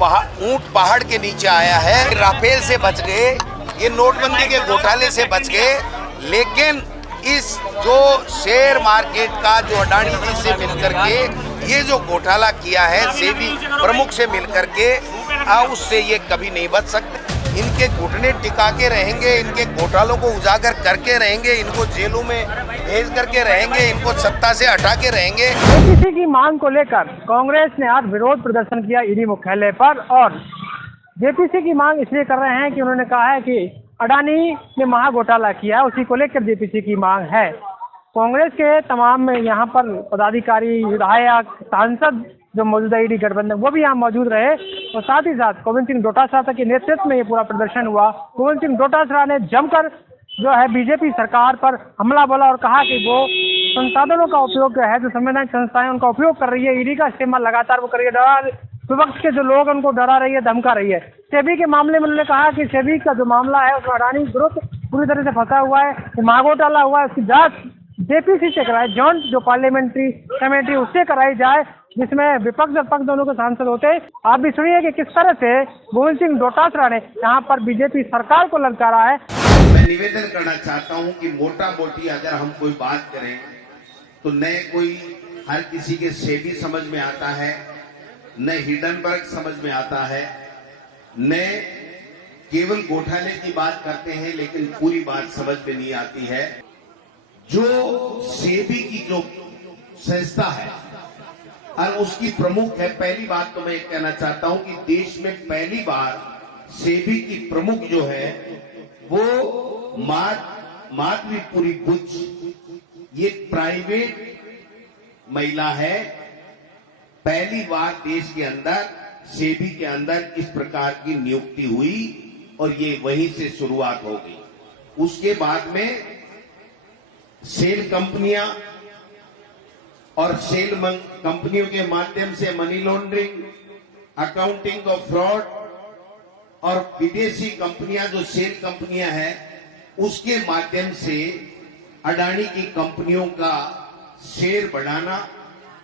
ऊंट पहाड़ के नीचे आया है। राफेल से बच गए, ये नोटबंदी के घोटाले से बच गए, लेकिन इस जो शेयर मार्केट का जो अडानी जी से मिलकर के ये जो घोटाला किया है सेबी प्रमुख से मिलकर के, उससे ये कभी नहीं बच सकते। इनके घुटने टिका के रहेंगे, इनके घोटालों को उजागर करके रहेंगे, इनको जेलों में भेज करके रहेंगे, इनको सत्ता से हटा के रहेंगे। जेपीसी की मांग को लेकर कांग्रेस ने आज विरोध प्रदर्शन किया ईडी मुख्यालय पर, और जेपीसी की मांग इसलिए कर रहे हैं कि उन्होंने कहा है कि अडानी ने महा घोटाला किया है, उसी को लेकर जेपीसी की मांग है। कांग्रेस के तमाम यहाँ पर पदाधिकारी, विधायक, सांसद जो मौजूदा ईडी गठबंधन वो भी यहाँ मौजूद रहे, और साथ ही साथ गोविंद सिंह डोटासरा के नेतृत्व में ये पूरा प्रदर्शन हुआ। गोविंद सिंह डोटासरा ने जमकर जो है बीजेपी सरकार पर हमला बोला और कहा कि वो संसाधनों का उपयोग है, जो संवैधानिक संस्थाएं उनका उपयोग कर रही है, ईडी का इस्तेमाल लगातार वो कर रही है, डरा विपक्ष के जो लोग उनको डरा रही है, धमका रही है। सेबी के मामले में उन्होंने कहा कि सेबी का जो मामला है उसमें अडानी ग्रुप पूरी तरह से फंसा हुआ है, महा घोटाला हुआ है, उसकी जांच जेपीसी से कराए, जॉइंट जो पार्लियामेंट्री कमेटी उससे कराई जाए, जिसमें विपक्ष और पक्ष दोनों के सांसद होते हैं। आप भी सुनिए कि किस तरह से गोविंद सिंह डोटासरा ने यहाँ पर बीजेपी सरकार को ललकारा है। मैं निवेदन करना चाहता हूँ कि मोटा मोटी अगर हम कोई बात करें तो न कोई हर किसी के सेबी समझ में आता है, न हिडनबर्ग समझ में आता है, न केवल घोटाले की बात करते हैं लेकिन पूरी बात समझ में नहीं आती है। जो सेबी की जो संस्था है और उसकी प्रमुख है, पहली बात तो मैं कहना चाहता हूं कि देश में पहली बार सेबी की प्रमुख जो है वो माधवीपुरी बुच, ये प्राइवेट महिला है। पहली बार देश के अंदर सेबी के अंदर इस प्रकार की नियुक्ति हुई और ये वहीं से शुरुआत हो गई। उसके बाद में सेल कंपनियां और सेल कंपनियों के माध्यम से money laundering, accounting of fraud और विदेशी कंपनियां जो सेल कंपनियां हैं उसके माध्यम से अडानी की कंपनियों का शेयर बढ़ाना,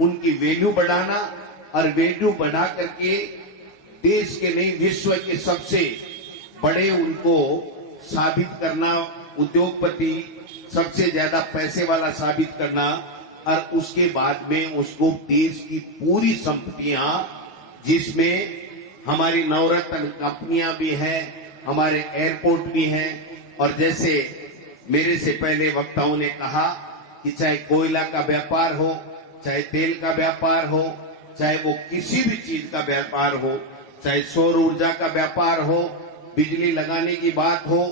उनकी वैल्यू बढ़ाना और वैल्यू बढ़ा करके देश के नहीं विश्व के सबसे बड़े उनको साबित करना, उद्योगपति सबसे ज्यादा पैसे वाला साबित करना, और उसके बाद में उसको देश की पूरी संपत्तियां जिसमें हमारी नवरत्न कंपनियां भी हैं, हमारे एयरपोर्ट भी हैं, और जैसे मेरे से पहले वक्ताओं ने कहा कि चाहे कोयला का व्यापार हो, चाहे तेल का व्यापार हो, चाहे वो किसी भी चीज का व्यापार हो, चाहे सौर ऊर्जा का व्यापार हो, बिजली लगाने की बात हो,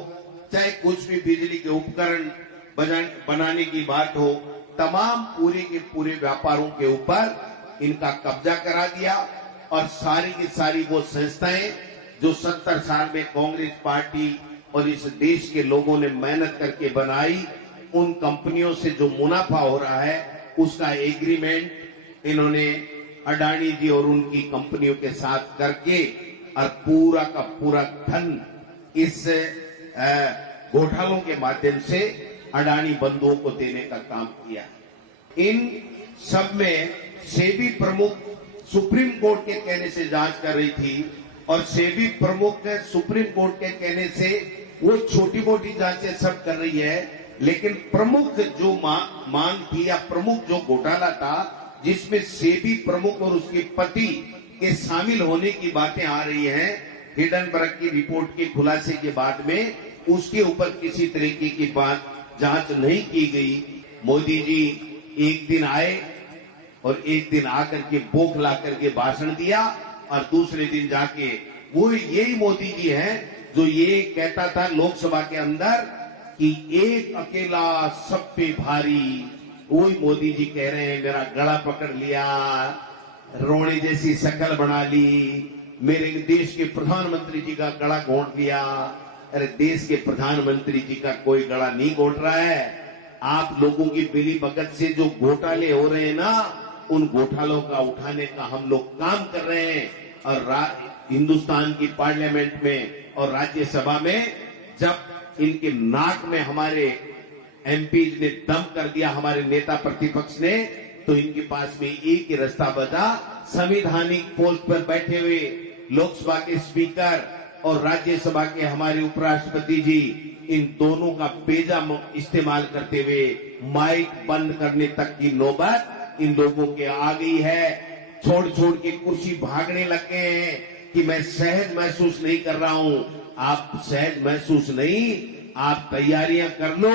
चाहे कुछ भी बिजली के उपकरण बनाने की बात हो, तमाम पूरे के पूरे व्यापारों के ऊपर इनका कब्जा करा दिया। और सारी की सारी वो संस्थाएं जो 70 साल में कांग्रेस पार्टी और इस देश के लोगों ने मेहनत करके बनाई, उन कंपनियों से जो मुनाफा हो रहा है उसका एग्रीमेंट इन्होंने अडानी जी और उनकी कंपनियों के साथ करके और पूरा का पूरा धन इस घोटालों के माध्यम से अडानी बंधुओं को देने का काम किया। इन सब में सेबी प्रमुख सुप्रीम कोर्ट के कहने से जांच कर रही थी, और सेबी प्रमुख सुप्रीम कोर्ट के कहने से वो छोटी मोटी जांचें सब कर रही है, लेकिन प्रमुख जो मांग थी या प्रमुख जो घोटाला था जिसमें सेबी प्रमुख और उसके पति के शामिल होने की बातें आ रही हैं, हिडनबर्ग की रिपोर्ट के खुलासे के बाद में उसके ऊपर किसी तरीके की बात जांच नहीं की गई। मोदी जी एक दिन आए और एक दिन आकर के बोख ला करके भाषण दिया, और दूसरे दिन जाके वो यही मोदी जी हैं जो ये कहता था लोकसभा के अंदर कि एक अकेला सब पे भारी। वही मोदी जी कह रहे हैं मेरा गला पकड़ लिया, रोने जैसी शक्ल बना ली, मेरे देश के प्रधानमंत्री जी का गला घोंट लिया। अरे देश के प्रधानमंत्री जी का कोई गला नहीं घोट रहा है, आप लोगों की बिली बगत से जो घोटाले हो रहे हैं ना, उन घोटालों का उठाने का हम लोग काम कर रहे हैं। और हिंदुस्तान की पार्लियामेंट में और राज्यसभा में जब इनके नाक में हमारे एमपी ने दम कर दिया, हमारे नेता प्रतिपक्ष ने, तो इनके पास में एक ही रास्ता बचा, संवैधानिक पोस्ट पर बैठे हुए लोकसभा के स्पीकर और राज्यसभा के हमारे उपराष्ट्रपति जी, इन दोनों का बेजा इस्तेमाल करते हुए माइक बंद करने तक की नौबत इन लोगों के आ गई है। छोड़ छोड़ के कुर्सी भागने लग गए हैं कि मैं सहज महसूस नहीं कर रहा हूं। आप सहज महसूस नहीं, आप तैयारियां कर लो।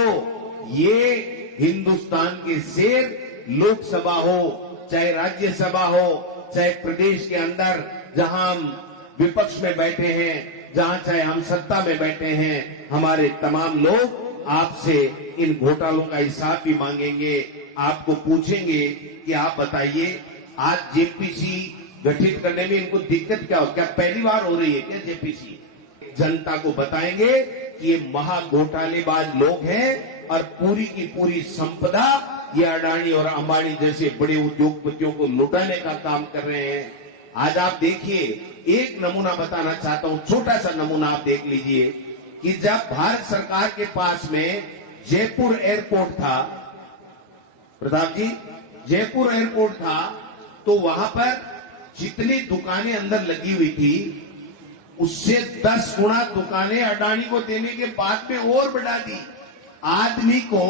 ये हिंदुस्तान के शेर, लोकसभा हो चाहे राज्यसभा हो चाहे प्रदेश के अंदर जहां हम विपक्ष में बैठे हैं, जहां चाहे हम सत्ता में बैठे हैं, हमारे तमाम लोग आपसे इन घोटालों का हिसाब भी मांगेंगे। आपको पूछेंगे कि आप बताइए, आज जेपीसी गठित करने में इनको दिक्कत क्या हो? क्या पहली बार हो रही है क्या जेपीसी? जनता को बताएंगे कि ये महा घोटालेबाज लोग हैं और पूरी की पूरी संपदा ये अडानी और अंबानी जैसे बड़े उद्योगपतियों को लुटाने का काम कर रहे हैं। आज आप देखिए, एक नमूना बताना चाहता हूं, छोटा सा नमूना आप देख लीजिए कि जब भारत सरकार के पास में जयपुर एयरपोर्ट था, प्रताप जी, जयपुर एयरपोर्ट था, तो वहां पर जितनी दुकानें अंदर लगी हुई थी उससे 10 गुना दुकानें अडानी को देने के बाद में और बढ़ा दी। आदमी को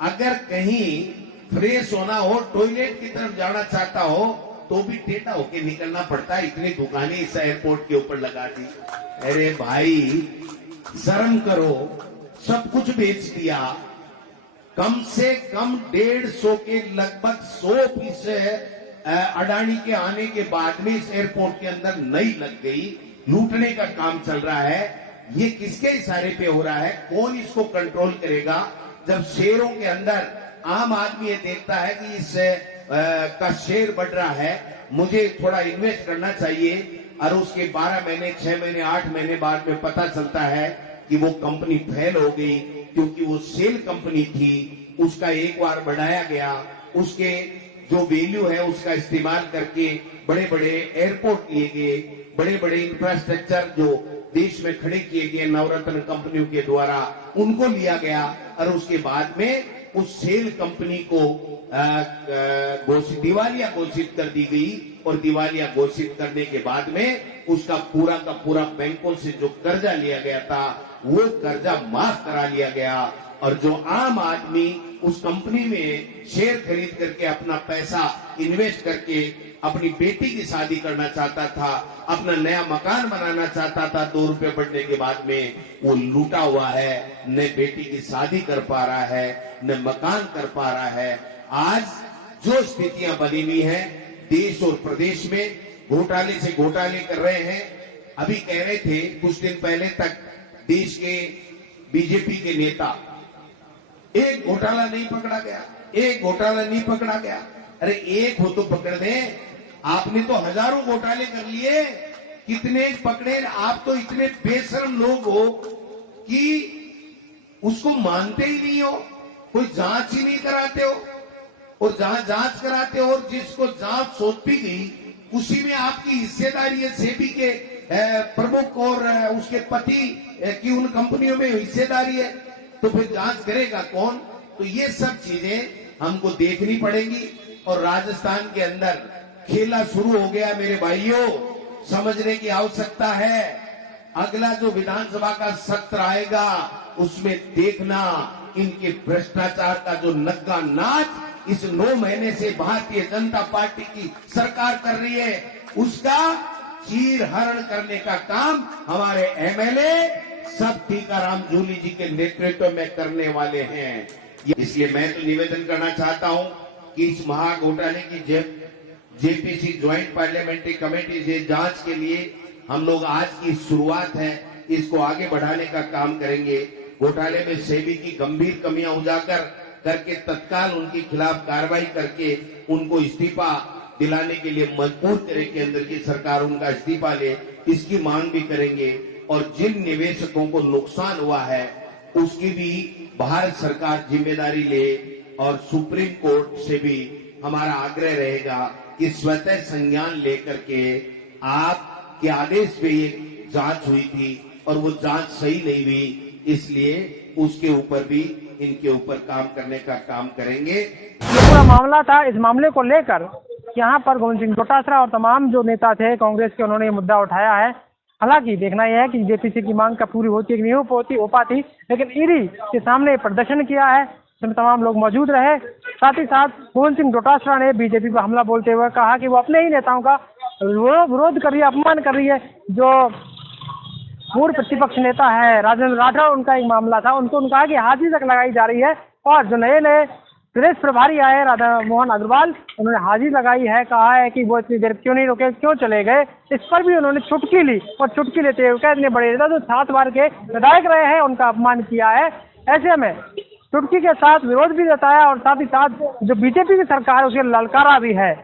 अगर कहीं फ्रेश होना हो, टॉयलेट की तरफ जाना चाहता हो तो भी टेढ़ा होके निकलना पड़ता है, इतनी दुकानें इस एयरपोर्ट के ऊपर लगा दी। अरे भाई शर्म करो, सब कुछ बेच दिया। कम से कम 150 के लगभग 100 पीस अडानी के आने के बाद में इस एयरपोर्ट के अंदर नई लग गई। लूटने का काम चल रहा है। ये किसके इशारे पे हो रहा है? कौन इसको कंट्रोल करेगा? जब शेयरों के अंदर आम आदमी ये देखता है कि इस का शेयर बढ़ रहा है, मुझे थोड़ा इन्वेस्ट करना चाहिए, और उसके 12 महीने 6 महीने 8 महीने बाद में पता चलता है कि वो कंपनी फेल हो गई, क्योंकि वो सेल कंपनी थी, उसका एक बार बढ़ाया गया, उसके जो वैल्यू है उसका इस्तेमाल करके बड़े बड़े एयरपोर्ट लिए गए, बड़े बड़े इंफ्रास्ट्रक्चर जो देश में खड़े किए गए नवरत्न कंपनियों के द्वारा, उनको लिया गया, और उसके बाद में उस सेल कंपनी को दिवालिया घोषित कर दी गई, और दिवालिया घोषित करने के बाद में उसका पूरा का पूरा बैंकों से जो कर्जा लिया गया था वो कर्जा माफ करा लिया गया, और जो आम आदमी उस कंपनी में शेयर खरीद करके अपना पैसा इन्वेस्ट करके अपनी बेटी की शादी करना चाहता था, अपना नया मकान बनाना चाहता था, 2 रुपए बढ़ने के बाद में वो लूटा हुआ है, न बेटी की शादी कर पा रहा है, न मकान कर पा रहा है। आज जो स्थितियां बनी हुई हैं देश और प्रदेश में, घोटाले से घोटाले कर रहे हैं। अभी कह रहे थे कुछ दिन पहले तक देश के बीजेपी के नेता, एक घोटाला नहीं पकड़ा गया, एक घोटाला नहीं पकड़ा गया। अरे एक हो तो पकड़ दे, आपने तो हजारों घोटाले कर लिए, कितने पकड़े? आप तो इतने बेशर्म लोग हो कि उसको मानते ही नहीं हो, कोई जांच ही नहीं कराते हो, और जहां जांच कराते हो और जिसको जांच सौंपी गई उसी में आपकी हिस्सेदारी है। सेबी के प्रमुख और उसके पति की उन कंपनियों में हिस्सेदारी है, तो फिर जांच करेगा कौन? तो ये सब चीजें हमको देखनी पड़ेगी। और राजस्थान के अंदर खेला शुरू हो गया मेरे भाइयों, समझने की आवश्यकता है। अगला जो विधानसभा का सत्र आएगा उसमें देखना इनके भ्रष्टाचार का जो नग्गा नाच इस 9 महीने से भारतीय जनता पार्टी की सरकार कर रही है, उसका चीरहरण करने का काम हमारे एमएलए सब टीकाराम जूली जी के नेतृत्व में करने वाले हैं। इसलिए मैं तो निवेदन करना चाहता हूं कि इस महाघोटाले की जेपीसी ज्वाइंट पार्लियामेंट्री कमेटी से जांच के लिए हम लोग आज की शुरुआत है, इसको आगे बढ़ाने का काम करेंगे। घोटाले में सेबी की गंभीर कमियां उजागर करके तत्काल उनके खिलाफ कार्रवाई करके उनको इस्तीफा दिलाने के लिए मजबूर करें, केंद्र की सरकार उनका इस्तीफा ले, इसकी मांग भी करेंगे। और जिन निवेशकों को नुकसान हुआ है उसकी भी भारत सरकार जिम्मेदारी ले, और सुप्रीम कोर्ट से भी हमारा आग्रह रहेगा कि स्वतः संज्ञान लेकर के आपके आदेश पे ये जांच हुई थी और वो जांच सही नहीं हुई, इसलिए उसके ऊपर भी इनके ऊपर काम करने का काम करेंगे। ये पूरा मामला था। इस मामले को लेकर यहाँ पर गोविंद सिंह डोटासरा और तमाम जो नेता थे कांग्रेस के, उन्होंने ये मुद्दा उठाया है। हालांकि देखना यह है कि जेपीसी की मांग का पूरी होती है कि नहीं हो पाती, लेकिन ईडी के सामने प्रदर्शन किया है, इसमें तमाम लोग मौजूद रहे। साथ ही साथ गोविंद सिंह डोटासरा ने बीजेपी पर हमला बोलते हुए कहा कि वो अपने ही नेताओं का विरोध कर रही है, अपमान कर रही है। जो पूर्व प्रतिपक्ष नेता है राजेंद्र राठौर, उनका एक मामला था, उनको कहा कि हाजिरी तक लगाई जा रही है। और जो नए प्रदेश प्रभारी आए राधा मोहन अग्रवाल, उन्होंने हाजिरी लगाई है, कहा है कि वो इतनी देर क्यों नहीं रुके, क्यों चले गए। इस पर भी उन्होंने चुटकी ली और चुटकी लेते हुए इतने बड़े नेता जो 7 बार के विधायक रहे हैं उनका अपमान किया है। ऐसे में चुटकी के साथ विरोध भी जताया और साथ ही साथ जो बीजेपी की सरकार है उसे ललकारा भी है।